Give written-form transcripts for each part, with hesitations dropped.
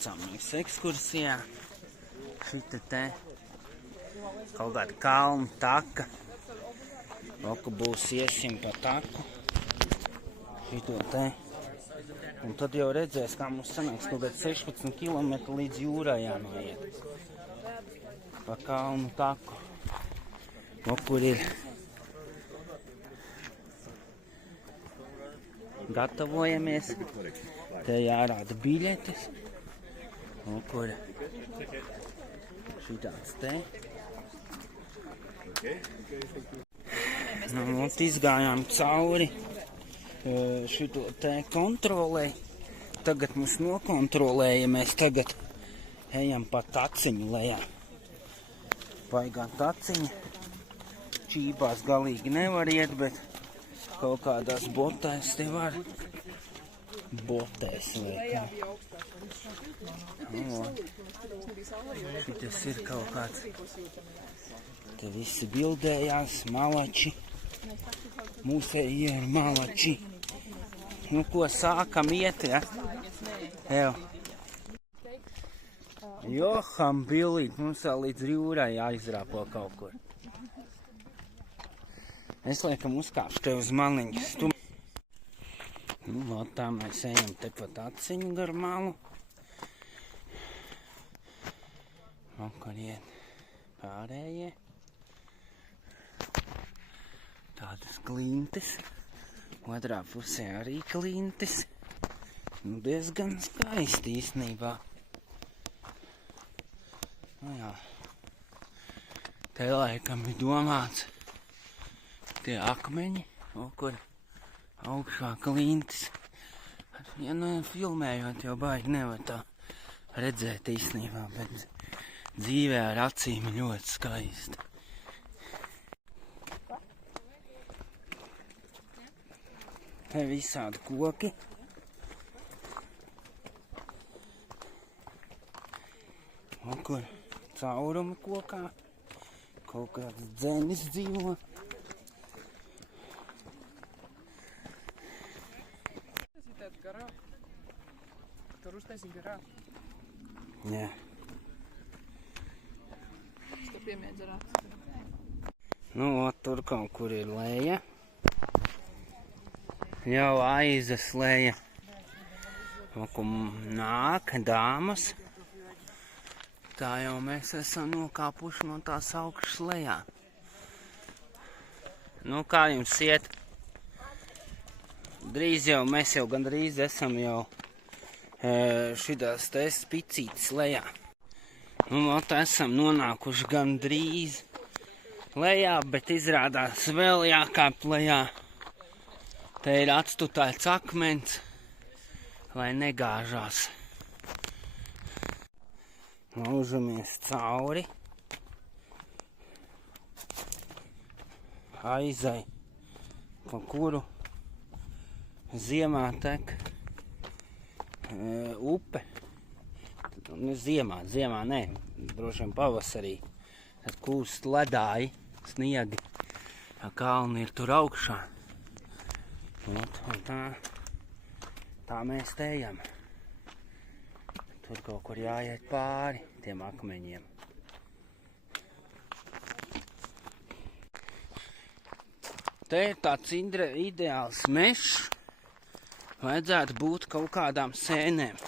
atbraucām mēs ekskursijā. Šita te kaut kāda kalna taka. Oku būs iesim pa taku. Šito te. Un tad jau redzēs, kā mums sanāks kaut kāds 16 km līdz jūrai jānoiet. Pa kalnu taku. Kur ir gatavojamies. Te jārāda biļetes. Kur šitāds te. Izgājām cauri šito te kontrolē. Tagad mums nokontrolēja, mēs tagad ejam pa taciņu lejā. Baigā taciņa. Čībās galīgi nevar iet, bet kaut kādās botēs te var. Botēs vai kā. Šitas ir kaut kāds. Te visi bildējās, malači. Mūsēji ir malači. Ko sākam iet, ja? Ev. Joham, bilīt, mums vēl līdz jūrai jāizrāpo kaut kur. Es laikam uzkāpšu te uz maliņas. Tā mēs ejam te pat aciņu gar malu. Kur iet pārējie. Tādas klintes. Otrā pusē arī klintes. Diezgan skaisti īstenībā. Jā. Te laikam ir domāts tie akmeņi, kur augšā klintes. Ja filmējot jau baigi nevar tā redzēt īstenībā, bet dzīvē ar acīm ļoti skaisti. Te visādi koki. Kur caurumi kokā. Kaut kāds dzenis dzīvo. Tur uztaisīt garā. Jā. Es te piemēģināt. Tur kaut kur ir leja. Jau aizas leja. Nāk dāmas. Tā jau mēs esam nokāpuši no tās augšas lejā. Kā jums iet? Drīz jau, mēs jau gandrīz esam jau šitās te spicītes lejā. Esam nonākuši gandrīz lejā, bet izrādās vēl jākāp lejā. Te ir atstutāts akmens, lai negāžās. Laužamies cauri. Aizai, pa kuru ziemā tek upe. Ziemā nē, droši vien pavasarī. Tad kūst ledāji, sniegi. Kalni ir tur augšā. Un tā mēs te ejam. Tur kaut kur jāiet pāri tiem akmeņiem. Te ir tāds ideāls mežs. Vajadzētu būt kaut kādām sēnēm.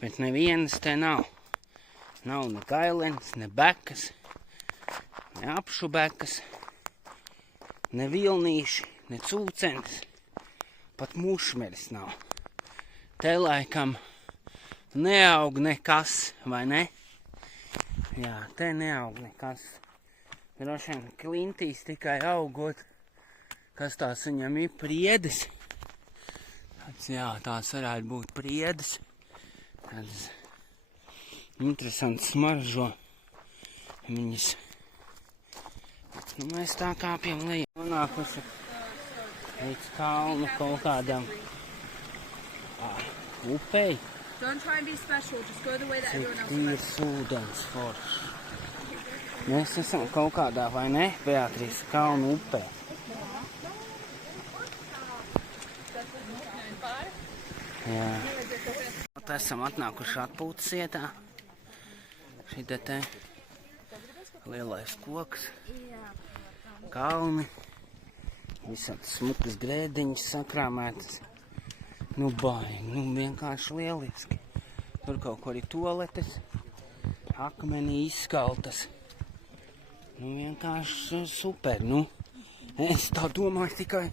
Bet nevienas te nav. Nav ne gailens, ne bekas, ne apšubekas, ne vilnīši, ne cūcenes. Pat mušmeris nav. Te laikam neaug nekas, vai ne? Jā, te neaug nekas. Droši vien klintīs tikai augot, kas tās viņam ir priedes. Tās varētu būt priedes. Tādas interesantas smaržo viņas. Mēs tā kāpjam lejā. Nonākuši līdz kalnu kaut kādam upei. Don't try and be special, just go the way that everyone else Tīrs ūdens foršs. Mēs esam kaut kādā, vai ne, Beatrīs, kalnu upē. Jā. te esam atnākuši atpūtas vietā. Šitā te lielais koks, kalni, visādi smukas grēdiņas sakrāmētas. Nu baigi, nu vienkārši lieliski. Tur kaut ko arī toaletes, akmenī izskaltas. Nu vienkārši super, nu. Es tā domāju tikai,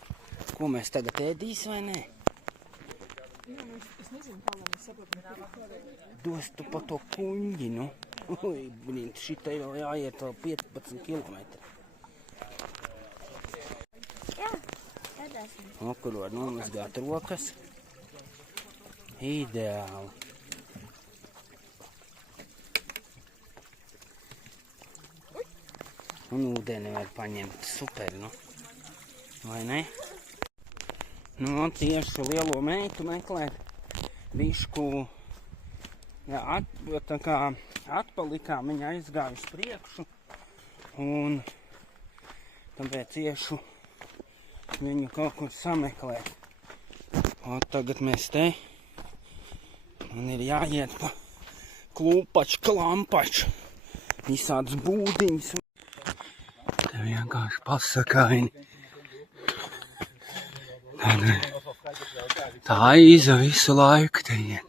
ko mēs tagad ēdīs vai nē? Es nezinu, kā lai mēs saprotam. Dos tu pa to kuņģi, nu. Ui, blīn, šitā jau jāiet vēl 15 kilometri. Jā, redzēsim. No, kur var nomazgāt rokas. Ideāli. Un ūdeni var paņemt. Super, nu. Vai ne? Nu, un tieši lielo meitu meklēt. Bišku, jā, tā kā atpalikām, viņa aizgāja uz priekšu. Un tāpēc iešu viņu kaut kur sameklēt. Un tagad mēs te. Man ir jāiet pa klupaču, klampaču. Visādas būdiņas. Te vienkārši pasakaini. Tā aiza visu laiku te iet.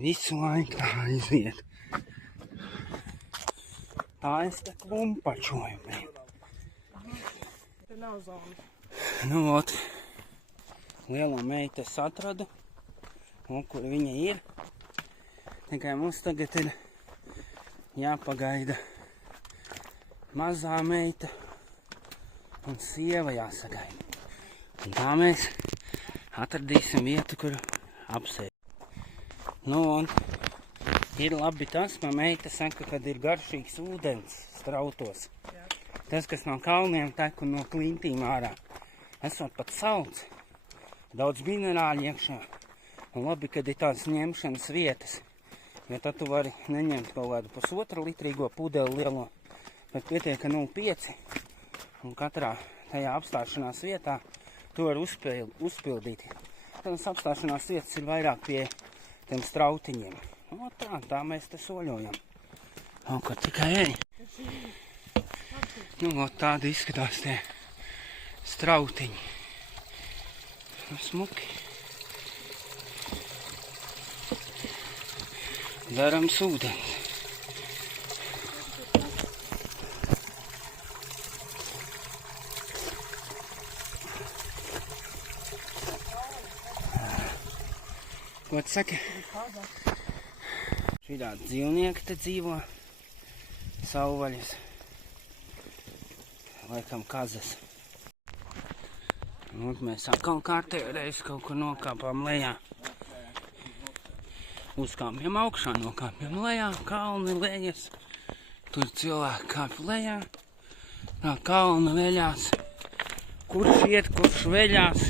Visu laiku tā aiziet. Tā es te klumpačoju. Te nav zona. Nu, ot, lielo meitu es atradu, un kur viņa ir. Tikai mums tagad ir jāpagaida mazā meita un sieva jāsagaida. Un tā mēs atradīsim vietu, kur apsēst. Nu, un ir labi tas, man meita saka, kad ir garšīgs ūdens strautos. Tas, kas no kalniem tek un no klintīm ārā. Esot pat salds, daudz minerāļu iekšā. Un labi, kad ir tādas ņemšanas vietas. Jo tad tu vari neņemt kaut kādu 1,5 litrīgo pudeli lielo, bet pietiek, ka 0,5. Un katrā tajā apstāšanās vietā tu vari uzpildīt. Tādas apstāšanās vietas ir vairāk pie tiem strautiņiem. No tā mēs te soļojam. Un ko tikai ej. Nu, tādi izskatās tie strautiņi. Smuki. Darams ūdens. Ko tu saki? Šīdādi dzīvnieki te dzīvo. Sauvaļas. Laikam kazas. Un mēs atkal kārtējo reizi kaut kur nokāpām lejā. Uzkāpjam augšā, nokāpjam lejā, kalni lejas. Tur cilvēki kāpj lejā. Tā kalna veļās. Kurš iet, kurš veļās.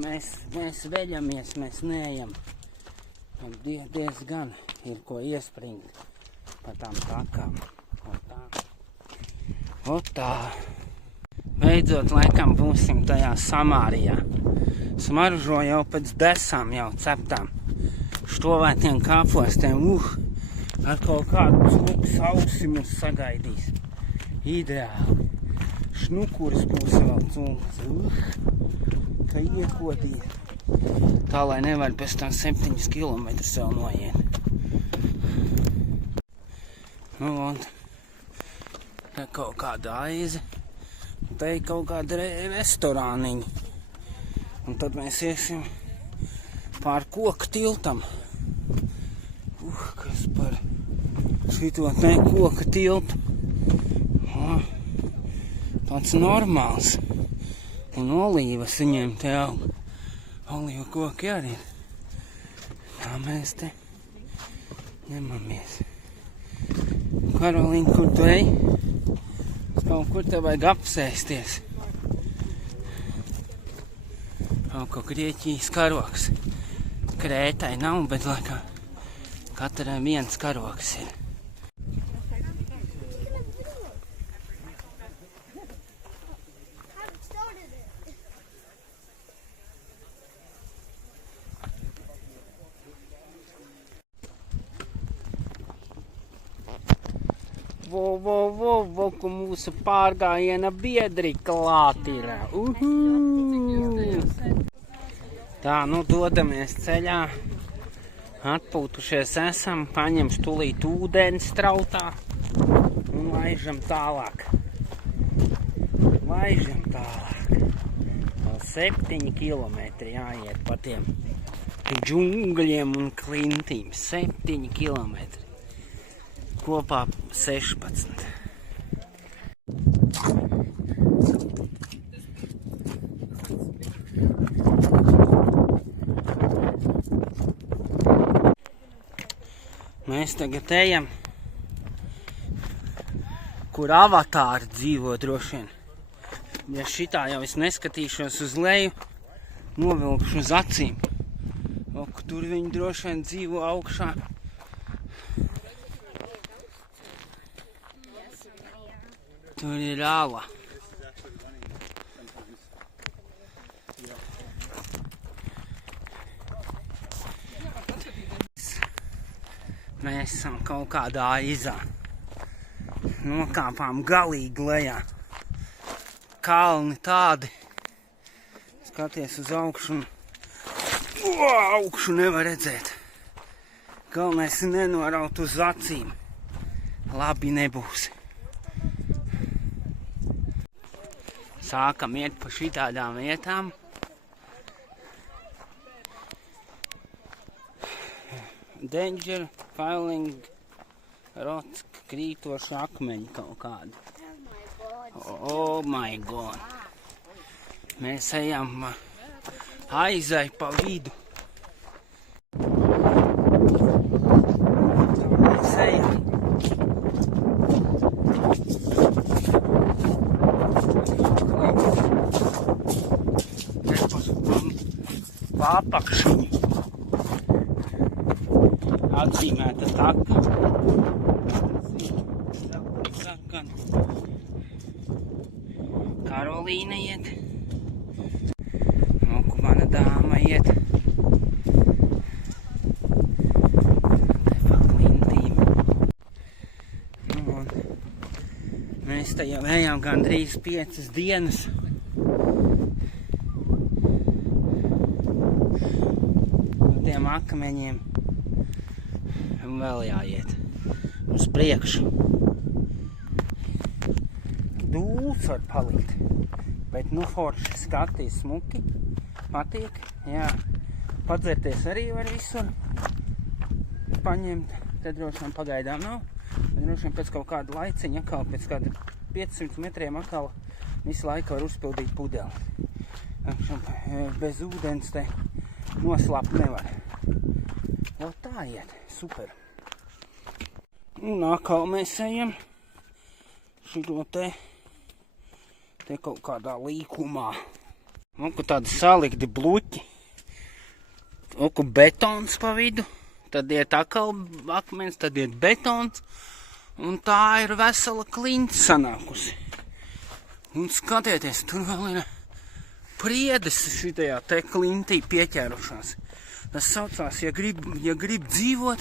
Mēs veļamies, mēs neejam. Diezgan ir ko iespringt pa tām takām. Otā. Beidzot, laikam, būsim tajā Samārijā. Smaržo jau pēc desām jau ceptām. Štovētiem kāpostiem, ar kaut kādu smuku sausi mūs sagaidīs. Ideāli. Šnukuris būs vēl cūks. Ka iekodīt. Tā, lai nevar pēc tam 7 kilometrus vēl noiet. Nu, un te kaut kāda aize. Te ir kaut kāda restorāniņa. Un tad mēs iesim pār koku tiltam. Kas par šito te koka tiltu. Tāds normāls. Un olīvas viņiem te aug. Olīva koki arī. Tā mēs te ņemamies. Karolīna, kur tu ej? Kaut kur te vajag apsēsties. Kaut ko Grieķijas karoks. Krētai nav, bet laikā katrai viens karoks ir. Ko mūsu pārgājiena biedri klāt ir. Tā, nu dodamies ceļā. Atpūtušies esam, paņems tulīt ūdens strautā un laižam tālāk. Vēl 7 kilometri jāiet pa tiem džungļiem un klintīm. 7 kilometri. Kopā 16. Mēs tagad ejam, kur avatāri dzīvo droši vien. Ja šitā jau es neskatīšos uz leju, novilkšu uz acīm. Tur viņi droši vien dzīvo augšā. Tur ir ala. Mēs esam kaut kādā izā. Nokāpām galīgi lejā. Kalni tādi. Skaties uz augšu un augšu nevar redzēt. Galvenais ir nenoraut uz acīm. Labi nebūs. Sākam iet pa šitādām vietām. Danger, falling, rots, krītoši akmeņi kaut kādi. Oh my god. Mēs ejam aizai pa vidu. Mēs ejam. Pa apakšiņu. Atzīmēta taka. Karolīna iet. Moku mana dāma iet. Te pa klintīm. Un mēs te jau ejam gandrīz 5 dienas. Ar tiem akmeņiem. Un vēl jāiet uz priekšu. Dūls var palikt, bet nu forši skatīs smuki, patīk, jā. Padzerties arī var visur paņemt, te droši vien pagaidām nav, bet droši vien pēc kaut kāda laiciņa, atkal pēc kāda 500 metriem atkal visu laiku var uzpildīt pudeli. Bez ūdens te noslāpt nevar. O tā iet, super. Un atkal mēs ejam šito te kaut kādā līkumā. Oku tādi salikti bluķi. Oku betons pa vidu. Tad iet atkal akmens, tad iet betons. Un tā ir vesela klinta sanākusi. Un skatieties, tur vēl ir priedes šitajā te klintī pieķērušās. Tas saucās, ja grib dzīvot,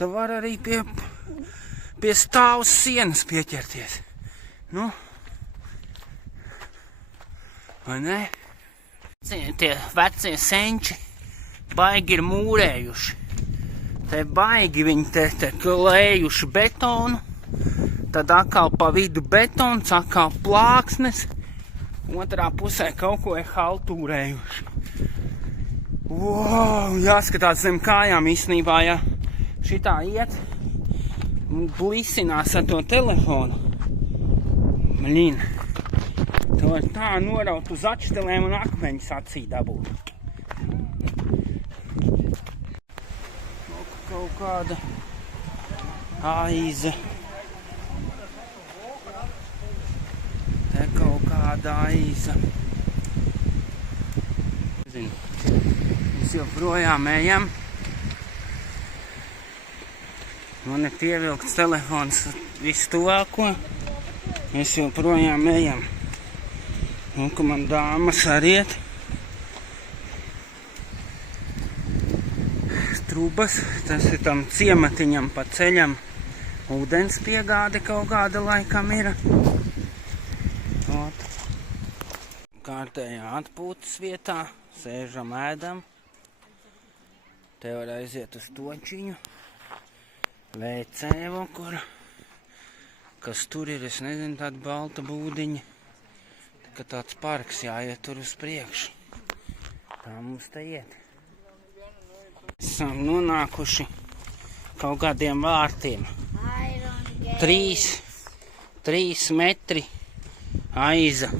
tad var arī pie stāvus sienas pieķerties. Nu, vai ne? Tie vecie senči baigi ir mūrējuši. Te baigi viņi te lējuši betonu, tad atkal pa vidu betons, atkal plāksnes, otrā pusē kaut ko ir haltūrējuši. Wow, jāskatās zem kājām īstenībā, ja šitā iet un blisinās ar to telefonu. Blin, to var tā noraut uz atštelēm un akmeņus acī dabūt. Kaut kāda aize. Te kaut kāda aize. Zinu. Mēs joprojām ejam. Man ir pievilkts telefons visu tuvāko. Mēs joprojām ejam. Un, ka man dāmas arī iet. Trubas, tas ir tam ciematiņam pa ceļam. ūdens piegāde kaut kāda laikam ir. Ot. Kārtējā atpūtas vietā, sēžam, ēdam. Te var aiziet uz točiņu. WC vakar. Kas tur ir, es nezinu, tāda balta būdiņa. Tā tāds parks jāiet tur uz priekšu. Tā mums te iet. Esam nonākuši kaut kādiem vārtiem. 3 metri aiza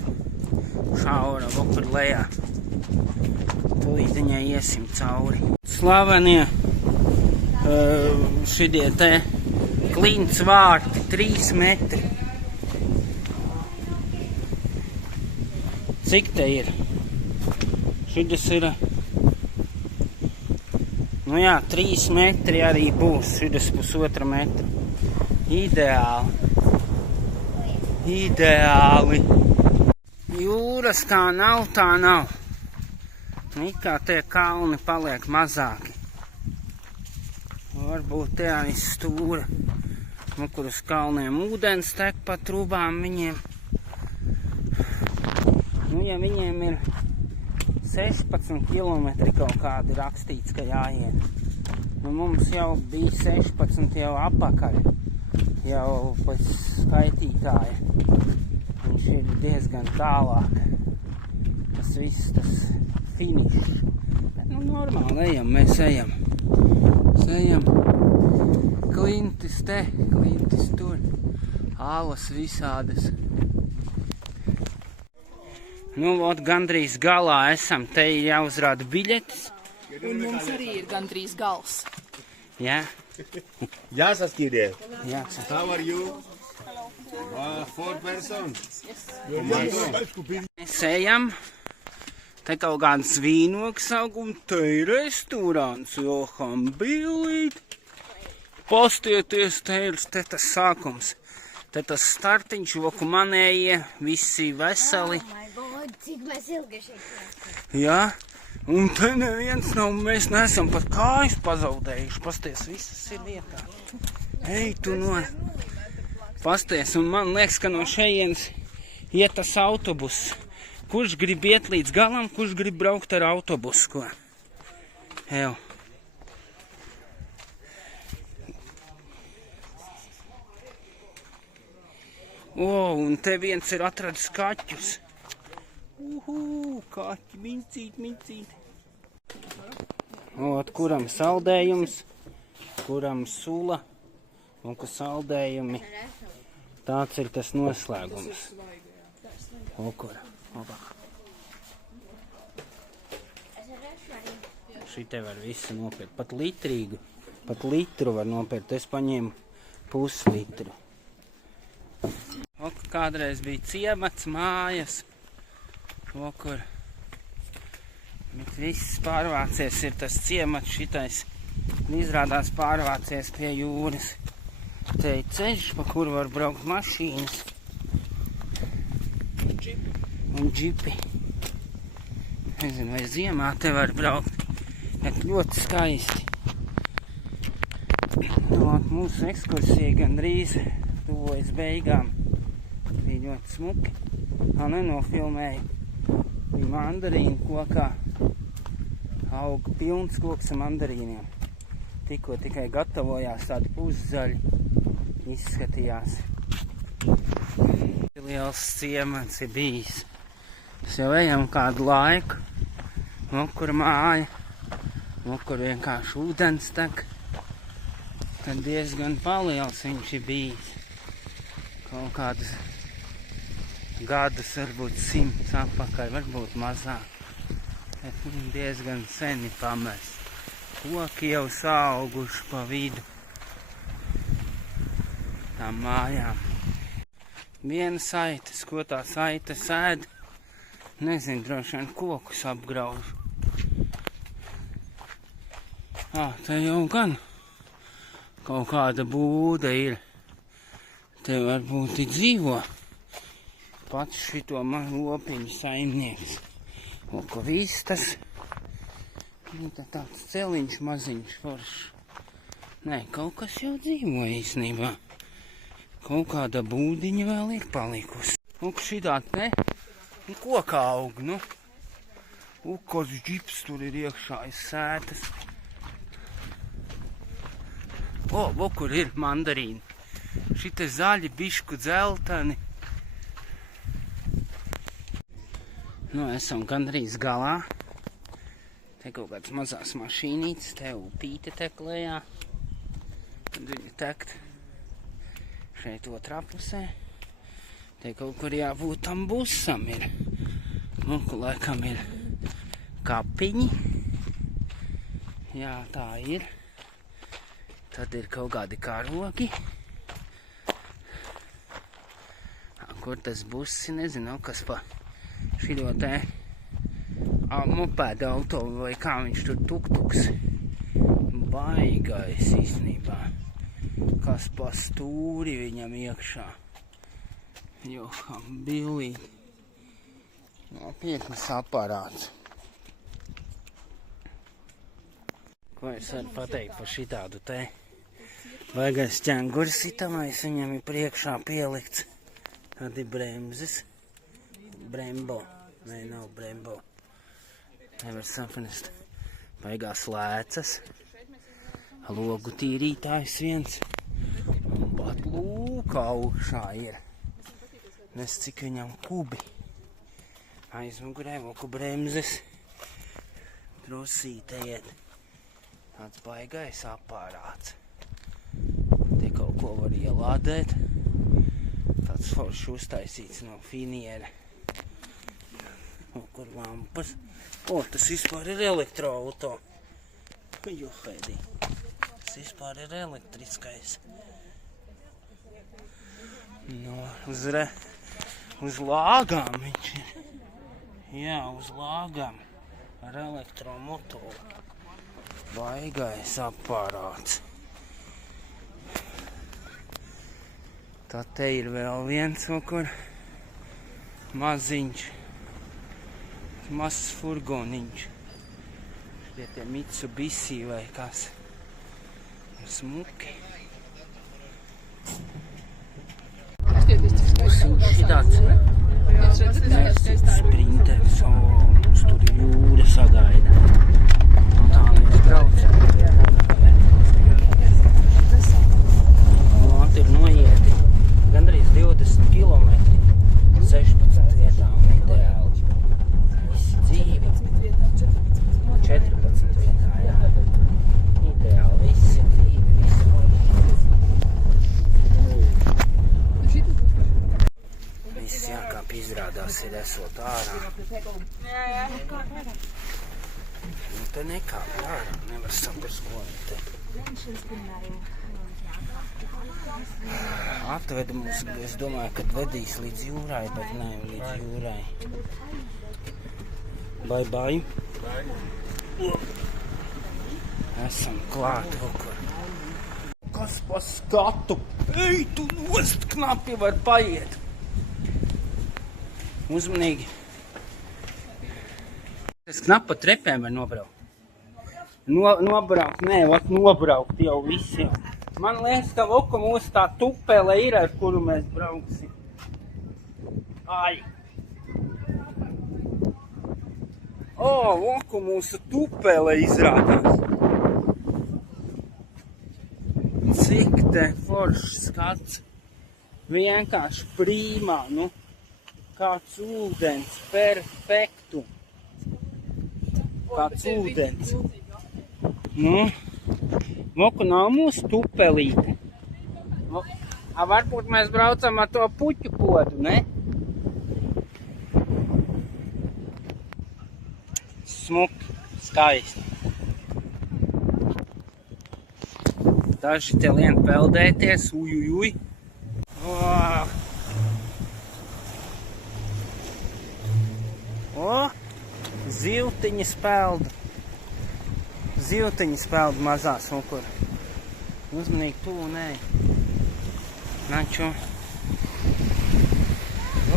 šaura vakar lejā. Tūlītiņai iesim cauri. Slavenie šitie te klints vārti, 3 metri. Cik te ir? Šitas ir, nu jā, 3 metri arī būs, šitas 1,5 metra. Ideāli. Ideāli. Jūras tā nav, tā nav. Nikā tie kalni paliek mazāki. Varbūt te aiz stūra, kur uz kalniem ūdens tek pa trubām viņiem. Nu, ja viņiem ir 16 kilometri kaut kādi rakstīts, ka jāiet. Nu, mums jau bija 16 jau apakaļ, jau pēc skaitītāja. Viņš ir diezgan tālāk. Tas viss, tas finišs. Bet, nu, normāli ejam, mēs ejam. Ejam. Klintis te, klintis tur. Alas visādas. Nu, ot, gandrīz galā esam. Te ir jāuzrāda biļetes. Un mums arī ir gandrīz gals. Jā? Jāsaskīdē. Jāsas. How are you? 4 persons? Mēs ejam. Te kaut kāds vīnoks aug un te ir restorāns, Joham Bīlīt. Pastieties, te ir te tas sākums. Te tas startiņš, voku manējie, visi veseli. Cik mēs ilgi šeit esam. Jā, un te neviens nav, mēs neesam pat kājas pazaudējuši. Pasties, visas ir vietā. Ej, tu no... Pasties, un man liekas, ka no šejienes iet tas autobus. Kurš grib iet līdz galam, kurš grib braukt ar autobusu, ko? Ew. O, un te viens ir atradis kaķus. Kaķi, mincīt. Ot, kuram saldējums, kuram sula, un ka saldējumi. Tāds ir tas noslēgums. O, kura. Opa. Šite var visu nopirkt, pat litrīgu, pat litru var nopirkt, es paņēmu puslitru. Ok, kādreiz bija ciemats, mājas, okur, bet viss pārvācies ir tas ciemats šitais, izrādās pārvācies pie jūras. Te ir ceļš, pa kuru var braukt mašīnas. Un džipi. Nezinu, vai ziemā te var braukt, bet ļoti skaisti. Mūsu ekskursija gandrīz tuvojas beigām. Bija ļoti smuki. Nenofilmēju. Bija mandarīni kokā. Auga pilns koks ar mandarīniem. Tikko tikai gatavojās tādi puszaļi. Izskatījās. Liels ciemats ir bijis. Mēs jau ejam kādu laiku, kur māja, kur vienkārši ūdens tek. Tad diezgan paliels viņš ir bijis. Kaut kādus gadus, varbūt 100 atpakaļ, varbūt mazāk. Bet diezgan seni pamest. Koki jau sauguši pa vidu tām mājām. Viena saites, ko tā saite sēd, nezinu, droši vien kokus apgrauž. Te jau gan kaut kāda būda ir. Te varbūt ir dzīvo pats šito lopiņu saimnieks. Lūko vistas. Tāds celiņš maziņš foršs. Nē, kaut kas jau dzīvo īstenībā. Kaut kāda būdiņa vēl ir palikusi. Un šitā, ne? Un kokā aug, nu. Ukos džips tur ir iekšā, sētas. O, kur ir mandarīni. Šite zaļi, bišku dzeltani. Nu, esam gandrīz galā. Te kaut kāds mazās mašīnītes, te upīte tek lejā. Tad viņa tekt šeit otrā pusē. Te kaut kur jābūt tam busam ir. Nu, laikam ir kapiņi. Jā, tā ir. Tad ir kaut kādi karogi. Kur tas busi, nezinu, kas pa šito te mopēda auto vai kā viņš tur tuktuks. Baigais īstenībā. Kas pa stūri viņam iekšā. Joham Bilī. Nopietnas aparāts. Ko es varu pateikt par šitādu te? Baigais ķengurs itamais viņam ir priekšā pielikts. Tad ir bremzes. Brembo. Nē, nav Brembo. Nevar saprast. Baigās lēcas. Logu tīrītājs viens. Un pat lūk augšā ir. Nes cik viņam kubi. Aizmugurē voku bremzes. Trusīte iet. Tāds baigais aparāts. Te kaut ko var ielādēt. Tāds foršs uztaisīts no finiera. Kur lampas. O, tas vispār ir elektroauto. Juhēdī. Tas vispār ir elektriskais. No, uz lāgām viņš ir. Jā, uz lāgām. Ar elektromotoru. Baigais aparāts. Tā te ir vēl viens kur maziņš, mazs furgoniņš. Šie tie Mitsubishi vai kas. Smuki. Šitāds sprinters, mums tur ir jūra sagaida. No tā mēs braucam. Lāti ir noieti. Gandrīz 20 kilometri, 16 vietā un ideāli. Visi dzīvi. 14 vietā, jā. Ideāli, visi dzīvi, visi. Viss jākāp izrādās ir esot ārā. Nu te nekāp ārā, nevar saprast, ko te. Atveda mums, es domāju, kad vedīs līdz jūrai, bet ne līdz jūrai. Bye. Esam klāt okur. Kas pa skatu? Ej, tu nost knapi var paiet. Uzmanīgi. Es knapi pa trepēm var nobraukt. Nobraukt jau visiem. Man liekas, ka voku mūsu tā tupele ir, ar kuru mēs brauksim. Ai! O, voku mūsu tupele izrādās. Cik te foršs skats. Vienkārši prīmā, nu. Kāds ūdens, perfektu. Kāds ūdens. Nu. Voku nav mūsu tupelīte. Varbūt mēs braucam ar to puķu podu, ne? Smuki, skaisti. Daži te lien peldēties, ujujuj. O, zivtiņas pelda. Zivtiņas peld mazās un kur. Uzmanīgi tuvu, nē. Naču.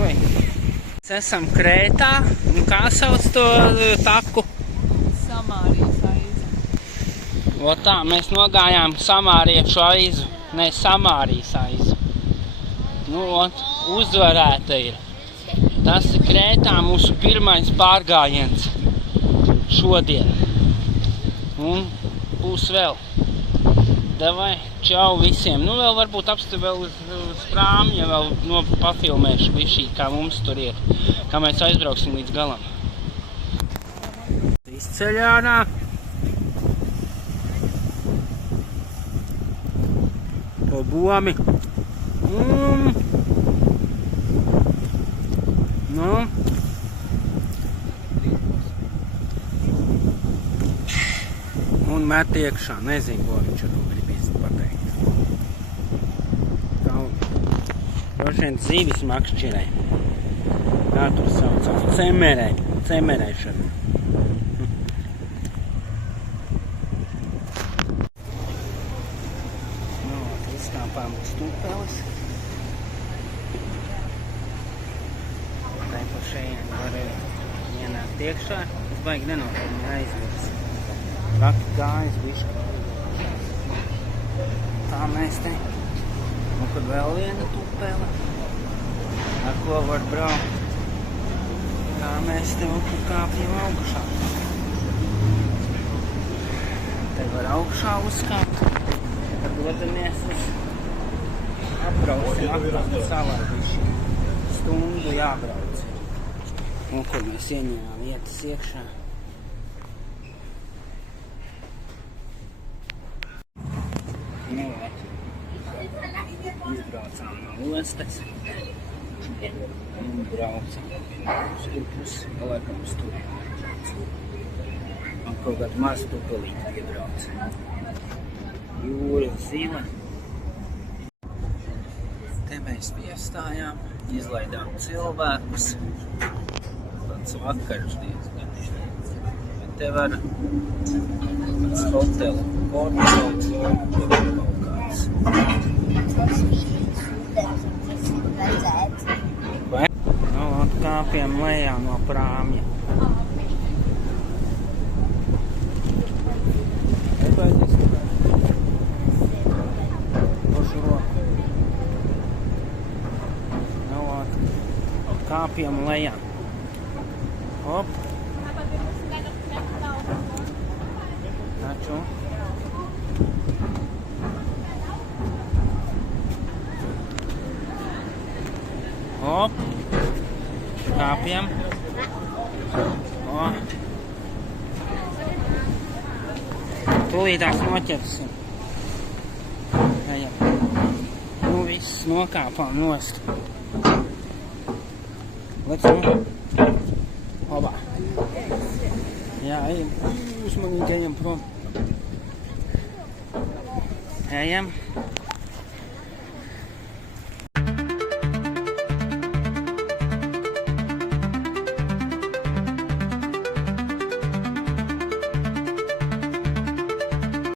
Oi. Mēs esam Krētā. Un kā sauc to taku? Samārijas aizu. O tā, mēs nogājām Samāriešu aizu. Ne, Samārijas aizu. Nu, uzvarēta ir. Tas ir Krētā mūsu pirmais pārgājiens šodien. Un būs vēl. Davai, čau visiem. Nu, vēl varbūt apstu vēl uz prāmja, vēl pafilmēšu bišķīt, kā mums tur ir. Kā mēs aizbrauksim līdz galam. Izceļ ārā. To bomi. Nu. Un met iekšā. Nezinu, ko viņš ar to grib īsti pateikt. Droši vien zīvis makšķirē. Kā tur saucās? Cemerēšana. Nu, izkāpām uz Tupeles. Tai pa šeit var ienākt iekšā. Es baigi nenofilmu aizvirs. Raki gājas bišķi. Tā mēs te. Un kad vēl viena Tupele. Ar ko var braukt. Tā mēs te kāpjam augšā. Te var augšā uzkāpt. Tad dodamies uz atbrauksim atbraukt salā bišķi. Stundu jābrauc. Un kur mēs ieņēmām vietas iekšā. Nu, izbraucām no ostas un braucam uz pusi, laikam uz tur. Un kaut kādu mazu Tupelīti iebrauc. Jūra zila. Te mēs piestājām, izlaidām cilvēkus. Tāds vakars diezgan. Bet te var pēc hotela portauts kaut kāds. Nu, kāpjam lejā no prāmja. Uz roku. Nu, kāpjam lejā. Hop. Taču. Hop. Kāpjam. O. Tūlītās noķersim. Ejam. Nu, viss nokāpām nost. Lec nu. Obā. Jā, ejam. Uzmanīgi ejam prom. Ejam.